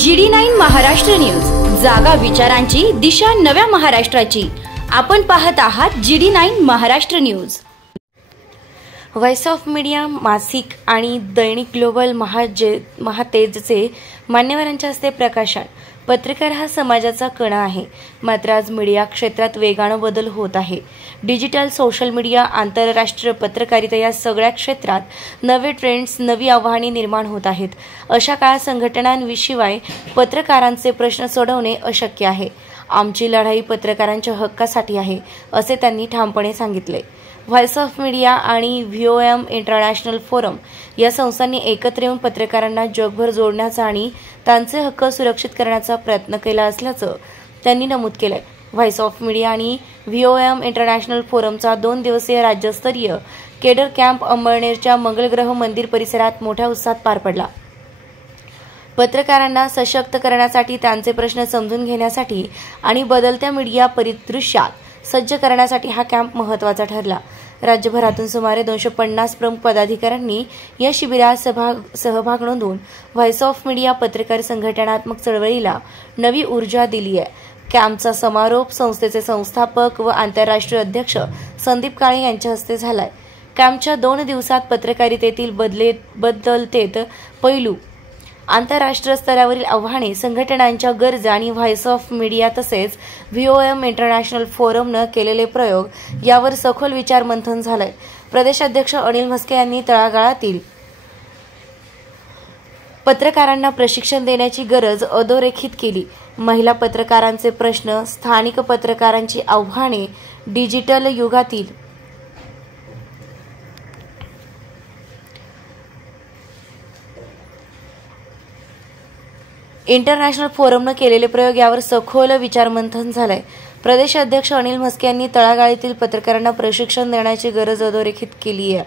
GD9 Maharashtra news, जागा विचारांची, दिशा नव्या महाराष्ट्राची। आपण पाहत आहात GD9 Maharashtra news. Voice of media मासिक आणि दैनिक ग्लोबल महातेजचे मान्यवरांच्या हस्ते प्रकाशन। पत्रकार हा समाजाचा कणा आहे, मात्र आज मीडिया क्षेत्रात वेगाने बदल होत आहे। डिजिटल, सोशल मीडिया, आंतरराष्ट्रीय पत्रकारिता या सगळ्या क्षेत्रात नवे ट्रेंड्स, नवी आव्हाने निर्माण होत आहेत। अशा काळात संघटनांशिवाय पत्रकारांचे प्रश्न सोडवणे अशक्य आहे। आमची लढाई पत्रकारांच्या हक्कासाठी आहे, असे त्यांनी ठामपणे सांगितले। व्हॉइस ऑफ मीडिया आणि VOM इंटरनॅशनल फोरम या संस्थांनी एकत्र येऊन पत्रकारांना जगभर जोडण्याचा आणि त्यांचे हक्क सुरक्षित करण्याचा प्रयत्न केला असल्याचं त्यांनी नमूद केलंय। व्हॉइस ऑफ मीडिया आणि VOM इंटरनॅशनल फोरमचा 2 दिवसीय राज्यस्तरीय केडर कॅम्प अंमळनेरच्या मंगलग्रह मंदिर परिसरात मोठ्या उत्साहात पार पडला। पत्रकारांना सशक्त करण्यासाठी, त्यांचे प्रश्न समजून घेण्यासाठी आणि बदलत्या मीडिया परिदृश्यात सज्ज करण्यासाठी हा कॅम्प महत्त्वाचा ठरला। राज्यभरातून सुमारे 250 प्रमुख पदाधिकाऱ्यांनी या शिबिरात सहभाग नोंदवून व्हॉइस ऑफ मीडिया पत्रकार संघटनात्मक चळवळीला नवी ऊर्जा दिली आहे। कॅम्पचा समारोप संस्थेचे संस्थापक व आंतरराष्ट्रीय अध्यक्ष संदीप काळे यांच्या हस्ते झालाय। कॅम्पच्या 2 दिवसात पत्रकारितेतील बदलते पैलू, आंतरराष्ट्रीय स्तरावरील आव्हाने, संघटनांच्या गरजा आणि व्हॉइस ऑफ मीडिया तसेच VOM इंटरनॅशनल फोरमने केलेले प्रयोग यावर सखोल विचार मंथन झालंय। प्रदेशाध्यक्ष अनिल म्हस्के यांनी तळागाळातील पत्रकारांना प्रशिक्षण देण्याची गरज अधोरेखित केली। महिला पत्रकारांचे प्रश्न, स्थानिक पत्रकारांची आव्हाने, डिजिटल युगातील इंटरनॅशनल फोरमने केलेले प्रयोग यावर सखोल विचारमंथन झालंय। प्रदेश अध्यक्ष अनिल म्हस्के यांनी तळागाळातील पत्रकारांना प्रशिक्षण देण्याची गरज अधोरेखित केली आहे।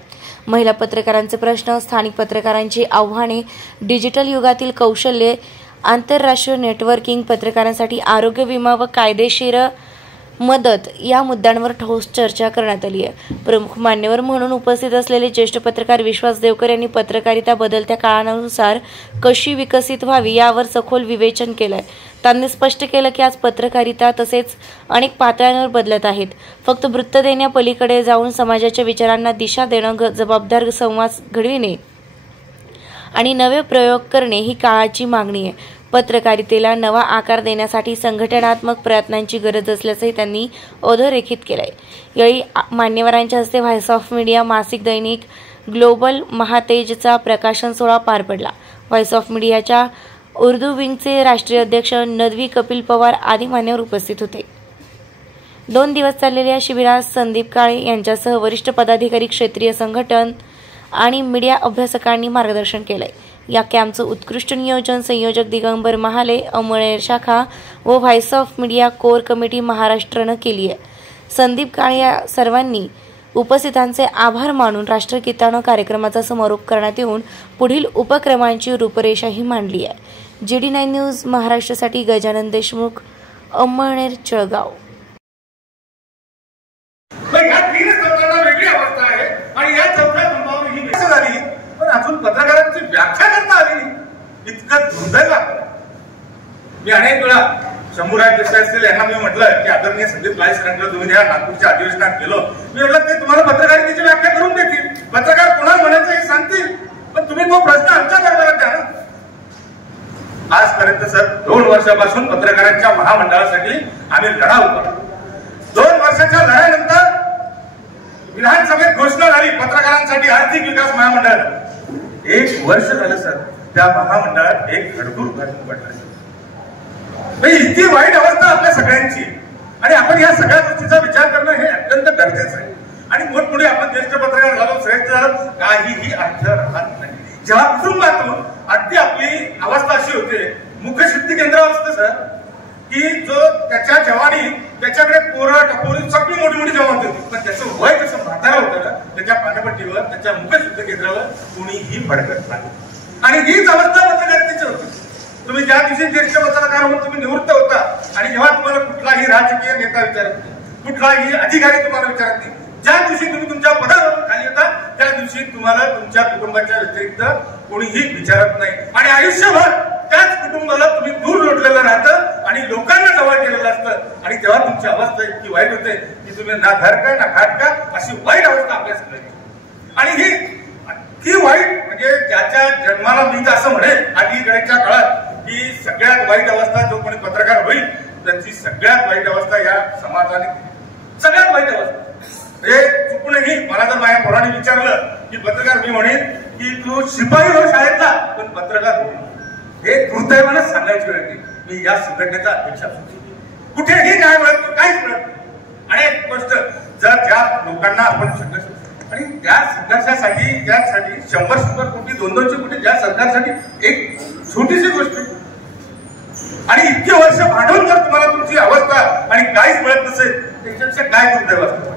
महिला पत्रकारांचे प्रश्न, स्थानिक पत्रकारांची आव्हाने, डिजिटल युगातील कौशल्ये, आंतरराष्ट्रीय नेटवर्किंग, पत्रकारांसाठी आरोग्य विमा व कायदेशीर मदत या मुद्द्यांवर ठोस चर्चा करण्यात आली आहे। प्रमुख मान्यवर म्हणून उपस्थित असलेले ज्येष्ठ पत्रकार विश्वास देवकर यांनी पत्रकारिता बदलत्या काळानुसार कशी विकसित व्हावी यावर सखोल विवेचन केलंय। त्यांनी स्पष्ट केलं की आज पत्रकारिता तसेच अनेक पातळ्यांवर बदलत आहेत। फक्त वृत्त देण्यापलीकडे जाऊन समाजाच्या विचारांना दिशा देणं, जबाबदार संवाद घडविणे आणि नवे प्रयोग करणे ही काळाची मागणी आहे। पत्रकारितेला नवा आकार देण्यासाठी संघटनात्मक प्रयत्नांची गरज असल्याचंही त्यांनी अधोरेखित केलंय। यावेळी मान्यवरांच्या हस्ते व्हॉइस ऑफ मीडिया मासिक दैनिक ग्लोबल महातेजचा प्रकाशन सोहळा पार पडला। व्हॉइस ऑफ मीडियाच्या उर्दू विंगचे राष्ट्रीय अध्यक्ष नदवी कपिल पवार आदी मान्यवर उपस्थित होते। 2 दिवस चाललेल्या शिबिरात संदीप काळे यांच्यासह वरिष्ठ पदाधिकारी, क्षेत्रीय संघटन आणि मीडिया अभ्यासकांनी मार्गदर्शन केलंय। या कॅम्पचं उत्कृष्ट नियोजन संयोजक दिगंबर महाले, अंमळनेर शाखा व voice of media core committee महाराष्ट्रानं केली आहे। संदीप काळे या सर्वांनी उपस्थितांचे आभार मानून राष्ट्रगीतानं कार्यक्रमाचा समारोप करण्यात येऊन पुढील उपक्रमांची रूपरेषाही मांडली आहे। GD9 न्यूज महाराष्ट्रासाठी गजानन देशमुख, अंमळनेर, जळगाव। अजून पत्रकारांची व्याख्या करता आली इतकं दुर्दैव आहे। मी अनेक वेळा शंभूराज देसाई असतील यांना मी म्हटलं की आदरणीय संदीप काळे सरांकडे तुम्ही या नागपूरच्या अधिवेशनात गेलो, मी म्हटलं ते तुम्हाला पत्रकारितेची व्याख्या करून देतील, पत्रकार कोणाला म्हणायचं हे सांगतील, पण तुम्ही तो प्रश्न आमच्या दरबारात द्या ना। आजपर्यंत सर 2 वर्षापासून पत्रकारांच्या महामंडळासाठी आम्ही लढा उभारला। 2 वर्षाच्या लढ्यानंतर विधानसभेत घोषणा झाली पत्रकारांसाठी आर्थिक विकास महामंडळ। 1 वर्ष झालं सर, त्या महामंडळात एक घडघूर पडला। इतकी वाईट अवस्था आपल्या सगळ्यांची, आणि आपण या सगळ्या गोष्टीचा विचार करणं हे अत्यंत गरजेचं आहे। आणि मोठमोठे आपण ज्येष्ठ पत्रकार झालो, श्रेष्ठ झालो, काहीही अर्थ राहत नाही। जेव्हा कुटुंबातून अगदी आपली अवस्था अशी होते, मुखशुद्धी केंद्रावर असतं सर, की जो त्याच्या जवानी त्याच्याकडे पोरं टपोरी सगळी मोठी मोठी जवान होती, पण त्याचं वय जसं म्हातारा होतं ना, त्याच्या पानपट्टीवर, त्याच्या मुखशुद्ध केंद्रावर कोणीही भडकत नाही। आणि हीच अवस्था पत्रकारितेची होती। तुम्ही ज्या दिवशी ज्येष्ठ पत्रकार म्हणून तुम्ही निवृत्त होता आणि जेव्हा तुम्हाला कुठलाही राजकीय नेता विचारत नाही, कुठलाही अधिकारी तुम्हाला विचारत नाही, ज्या दिवशी तुम्ही तुमच्या पदावर खाली येता त्या दिवशी तुम्हाला तुमच्या कुटुंबाच्या व्यतिरिक्त कोणीही विचारत नाही, आणि आयुष्यभर त्याच कुटुंबाला तुम्ही तेव्हा तुमची अवस्था इतकी वाईट होते की तुम्ही ना घर का ना खाट का अशी वाईट अवस्था आपल्या सगळ्यांची. आणि ही इतकी वाईट म्हणजे ज्याच्या जन्माला मी तर असं म्हणेल अलीकडेच्या काळात की सगळ्यात वाईट अवस्था जो कोणी पत्रकार होईल त्याची सगळ्यात वाईट अवस्था या समाजाने, सगळ्यात वाईट अवस्था. म्हणजे चुकूनही मला जर माझ्या पोराने विचारलं की पत्रकार, मी म्हणेन की तू शिपाई हो शाळेतला पण पत्रकार हो, हे दुर्दैवानच सांगायची वेळ येते. मी या संघटनेचा अध्यक्ष असून कुठेही काय मिळत नाही, काहीच मिळत नाही. आणि एक गोष्ट, जर ज्या लोकांना आपण संघर्ष आणि त्या संघर्षासाठी त्यासाठी 100 कोटी 200 कोटी ज्या सरकारसाठी एक छोटीशी गोष्ट आणि इतके वर्ष भांडवून जर तुम्हाला तुमची अवस्था आणि काहीच मिळत नसेल त्याच्यापेक्षा काय दुर्दैव असतं.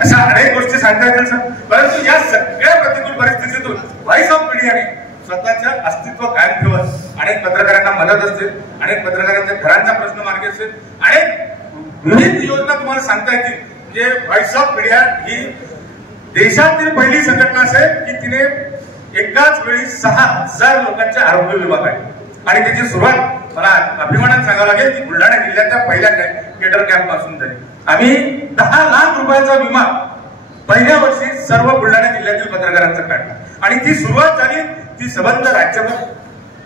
अशा अनेक गोष्टी सांगता येतील सर. परंतु या सगळ्या प्रतिकूल परिस्थितीतून व्हॉइस ऑफ मीडियाने स्वतःचं अस्तित्व कायम ठेवत अनेक पत्रकारांना मदत असते, अनेक पत्रकारांच्या घरांचा प्रश्न मार्गी असेल, अनेक विविध योजना तुम्हाला सांगता येतील. म्हणजे व्हॉइस ऑफ मीडिया ही देशातील पहिली संघटना असेल की तिने एकाच वेळी 6000 लोकांचे आरोग्य विमा काढले. आणि त्याची सुरुवात मला अभिमानात सांगावं लागेल की बुलढाणा जिल्ह्याच्या पहिल्या केडर कॅम्प पासून झाली. आम्ही 10 लाख रुपयाचा विमा पहिल्या वर्षी सर्व बुलढाणा जिल्ह्यातील पत्रकारांचा काढला आणि ती सुरुवात झाली ती संबंध राज्यभर.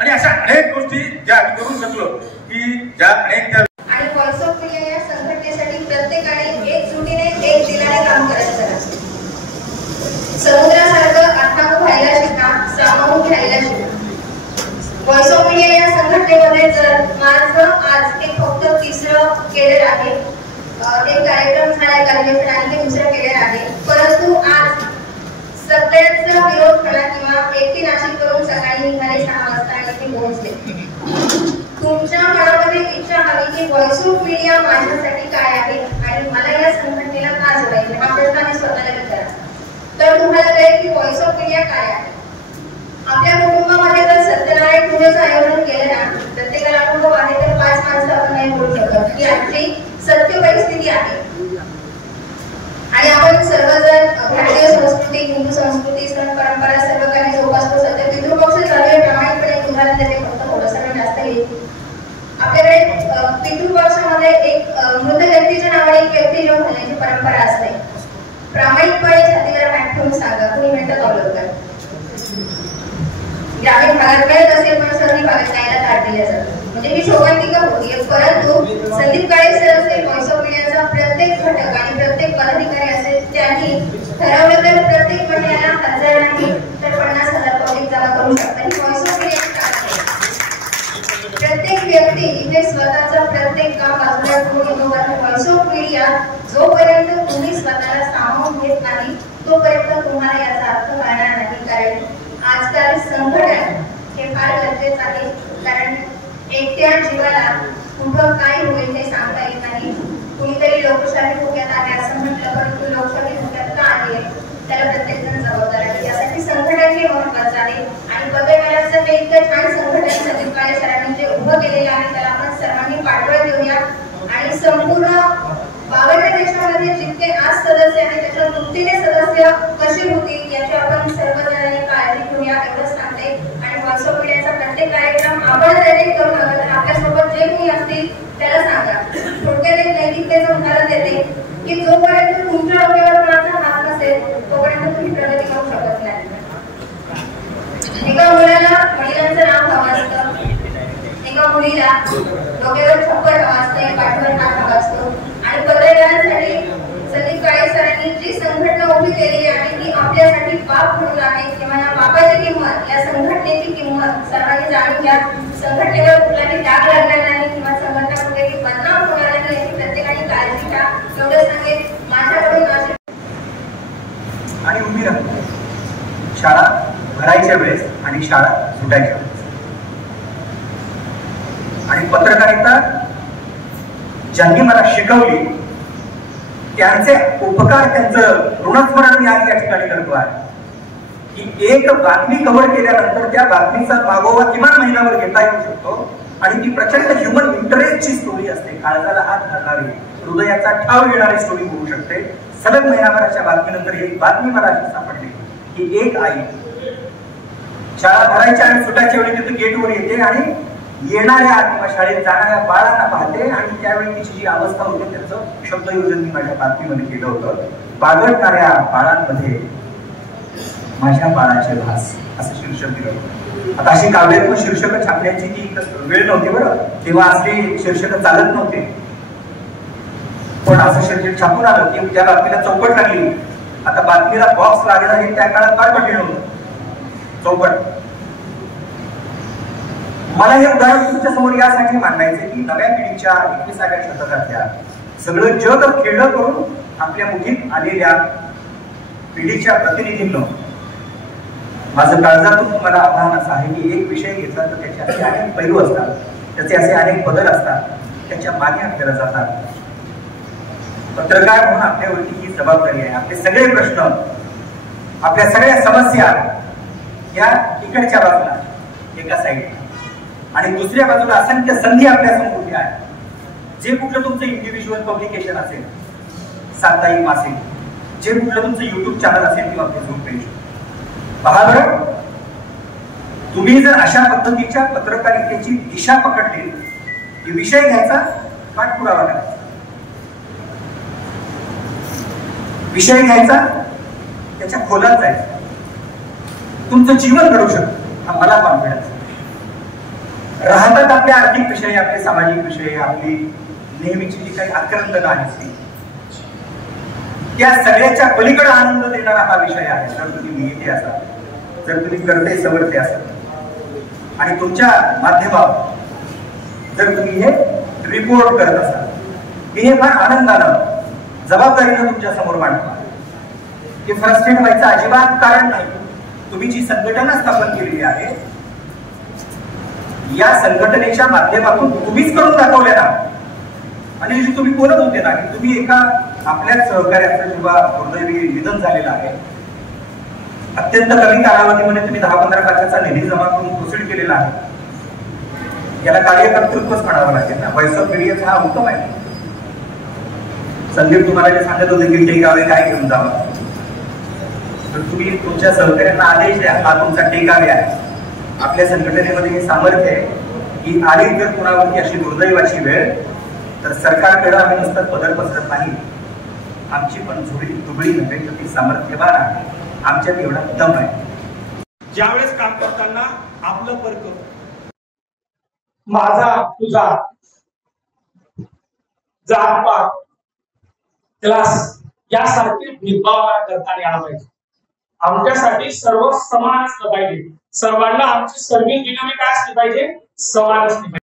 आणि अशा अनेक गोष्टी ज्या आम्ही करू शकलो की ज्या अनेक त्या. आणि व्हॉइस ऑफ मीडिया या संघटनेसाठी प्रत्येकाने एकजुटीने एक दिलाने काम करायचं. समुद्रासारखं आत्मा व्हायला शिका, सामावून घ्यायला शिका. व्हॉइस ऑफ मीडिया या संघटनेमध्ये जर माझं आज एक फक्त 3रं केडर आहे, एक कार्यक्रम झाला कालवेसर आणि हे 2रं केडर आहे, परंतु आज सगळ्यांचा विरोध करा किंवा एकटी नाशिक करून सकाळी निघाले 6 वाजता आणि ते पोहोचले. तुमच्या मनामध्ये इच्छा हवी की व्हॉइस ऑफ मीडिया माझ्यासाठी काय आहे आणि मला या संघटनेला का जोडायचे हा प्रश्न आम्ही स्वतःला विचारा. तर तुम्हाला कळेल की व्हॉइस ऑफ मीडिया काय आहे. आपल्या कुटुंबामध्ये जर सत्यनारायण पूजेचं आयोजन केलं ना, प्रत्येकाला अनुभव आहे तर 5 माणसं आपण नाही बोलू शकत ही आजची सत्य परिस्थिती आहे. आणि आपण सर्वजण भारतीय संस्कृती, हिंदू संस्कृती, सण परंपरा सर्व काही जोपासतो. सध्या पितृपक्ष चालू आहे, प्रामाणिकपणे उदाहरण देते फक्त थोडंसं जास्त येईल. आपल्याकडे पितृपक्षामध्ये एक मृत व्यक्तीच्या नावाने एक व्यक्ती जेव्हा घालण्याची परंपरा असते. प्रामाणिकपणे छातीवर हात ठेवून सांगा तुम्ही मिळतं अवलंबन. ग्रामीण भागात मिळत असेल पण शहरी भागात न्यायला ताट दिल्या जातं. म्हणजे ही शोभांतिका होती. परंतु संदीप काळे सर असेल, व्हॉइस ऑफ मीडियाचा प्रत्येक घटक आणि प्रत्येक पदाधिकारी असेल त्यांनी ठरवलं तर प्रत्येक महिन्याला 1000 नाही तर 50,000 पब्लिक जमा करू शकतात. ही व्हॉइस ऑफ मीडियाची ताकद आहे. प्रत्येक व्यक्ती इथे स्वतःचं प्रत्येक काम बाजूला ठेवून येतो. व्हॉइस ऑफ मीडिया जोपर्यंत तुम्ही स्वतःला सामावून घेत नाही तोपर्यंत तुम्हाला याचा अर्थ कळणार नाही. कारण आजकाल संघटन हे फार गरजेचं आहे. कारण एकट्या जीवाला कुठं काय होईल ते सांगता येत नाही. कुणीतरी लोकशाही धोक्यात आहे असं म्हटलं, परंतु लोकशाही धोक्यात का आली आहे त्याला प्रत्येक जण जबाबदार आहे. यासाठी संघटन हे महत्वाचं आहे. आणि पत्रकारांचं हे इतकं छान संघटन संदीप काळे सरांनी जे उभं केलेलं आहे त्याला आपण सर्वांनी पाठबळ देऊया. आणि संपूर्ण 52 देशामध्ये जितके आज सदस्य आहेत त्याच्या दुपटीने सदस्य कसे होतील याची आपण सर्वजणांनी काळजी घेऊया एवढंच सांगते. आणि व्हॉइस ऑफ मीडियाचा प्रत्येक कार्यक्रम आपण अटेंड करू नका तर आपल्यासोबत जे कोणी असतील त्याला सांगा. थोडक्यात एक नैतिकतेचं उदाहरण देते की जोपर्यंत तुमच्या डोक्यावर कोणाचा हात नसेल तोपर्यंत तुम्ही प्रगती करू शकत नाही. एका मुलाला वडिलांचं नाव हवं असतं, एका मुलीला डोक्यावर छप्पर हवा असतं, पाठीवर हात हवा असतो. आणि पत्रकारांसाठी संदीप काळे सरांनी जी संघटना उभी केलेली आहे ती आपल्यासाठी बाप म्हणून आहे. किंवा या बापाची किंमत, या संघटनेची किंमत सर्वांनी जाणून घ्या. संघटनेवर कुठलाही त्याग लागणार नाही किंवा संघटना कुठेही बदनाम होणार नाही याची प्रत्येकाने काळजी घ्या एवढं सांगेन. माझ्याकडून आणि उभी राहा शाळा भरायच्या वेळेस आणि शाळा सुटायच्या वेळेस. आणि पत्रकारिता ज्यांनी मला शिकवली त्यांचे उपकार, त्यांचं ऋणस्मरण मी आज या ठिकाणी करतो आहे की एक बातमी कव्हर केल्यानंतर त्या बातमीचा मागोवा किमान महिनाभर घेता येऊ शकतो. आणि ती प्रचंड ह्युमन इंटरेस्टची स्टोरी असते. काळजाला हात घालणारी, हृदयाचा ठाव घेणारी स्टोरी होऊ शकते. सलग महिनाभराच्या बातमीनंतर ही बातमी मला अशी सापडली की एक आई शाळा भरायच्या आणि सुटायच्या वेळी तिथे गेटवर येते आणि येणाऱ्या किंवा शाळेत जाणाऱ्या बाळांना पाहते आणि त्यावेळी तिची जी अवस्था होते त्याचं शब्दयोजन मी माझ्या बातमीमध्ये केलं होतं. बागडणाऱ्या बाळांमध्ये माझ्या बाळाचे भास असं शीर्षक दिलं होतं. आता अशी काव्यात्मक शीर्षक छापण्याची ती वेळ नव्हती बरं, तेव्हा असली शीर्षक चालत नव्हते. पण असं शीर्षक छापून आलं की त्या बातमीला चौकट लागली. आता बातमीला बॉक्स लागणं हे त्या काळात फार कठीण होतं. चौकट मला हे उदाहरण तुमच्या समोर यासाठी मांडायचे की नव्या पिढीच्या 21व्या शतकातल्या सगळं जग खेळलं करून आपल्या मुठीत आलेल्या पिढीच्या प्रतिनिधींना माझं काळजातून तुम्हाला आव्हान असं आहे की एक विषय घेतला तर त्याचे असे अनेक पैलू असतात, त्याचे असे अनेक बदल असतात, त्याच्या मागे आपल्याला जातात. पत्रकार म्हणून आपल्यावरती ही जबाबदारी आहे. आपले सगळे प्रश्न, आपल्या सगळ्या समस्या या इकडच्या बाजूला एका साईडला आणि दुसऱ्या बाजूला असंख्य संधी आपल्या समोर उभ्या आहेत. जे कुठलं तुमचं इंडिव्हिज्युअल पब्लिकेशन असेल, साप्ताहिक मासिक, जे कुठलं तुमचं युट्यूब चॅनल असेल किंवा फेसबुक पेज, पहा बरं, तुम्ही जर अशा पद्धतीच्या पत्रकारितेची दिशा पकडली की विषय घ्यायचा, पाठपुरावा करायचा, विषय घ्यायचा, त्याच्या खोलात जायचं, तुमचं जीवन घडू शकतं हा मला कॉन्फिडन्स. राहतात आपले आर्थिक विषय, आपले सामाजिक विषय, आपली नेहमीची जी काही आक्रंदनं आहेत त्या सगळ्याच्या पलीकडे आनंद देणारा हा विषय आहे. जर तुम्ही लिहिते असाल, जर तुम्ही करते सवरते असाल आणि तुमच्या माध्यमात जर तुम्ही हे रिपोर्ट करत असाल, मी हे फार आनंदानं जबाबदारीनं तुमच्या समोर मांडतो की फ्रस्ट्रेट व्हायचं अजिबात कारण नाही. तुम्ही जी संघटना स्थापन केलेली आहे या संघटनेच्या माध्यमातून तुम्हीच करून दाखवल्या ना. आणि जी तुम्ही बोलत होते ना की तुम्ही एका आपल्याच सहकार्याचं जेव्हा दुर्दैवी निधन झालेलं आहे, अत्यंत कमी कालावधीमध्ये तुम्ही 10-15 लाखाचा निधी जमा करून प्रोसीड केलेला आहे, याला कार्यकर्तृत्वच म्हणावं लागेल ना. व्हॉइस ऑफ मीडियाचा हा उत्तम आहे. संदीप तुम्हाला जे सांगत होते की टेकावे काय घेऊन जावं, तर तुम्ही तुमच्या सहकार्यांना आदेश द्या, हा तुमचा टेकावे आहे. आपल्या संघटनेमध्ये हे सामर्थ्य आहे की आली जर कोणावरती अशी दुर्दैवाची वेळ तर सरकारकडे आम्ही नुसतं पदर पसरत नाही, आमची पण दुबळी नव्हे तर ती सामर्थ्यवान आहे, आमच्यात एवढा दम आहे. ज्यावेळेस काम करताना आपलं फरक, माझा तुझा, जात पात, क्लास यासारखे भेदभाव करता आला पाहिजे. आमच्यासाठी सर्व समान असलं पाहिजे. सर्वांना आमची सर्व्हिस डिलिव्हरी काय असली पाहिजे, समान असली पाहिजे.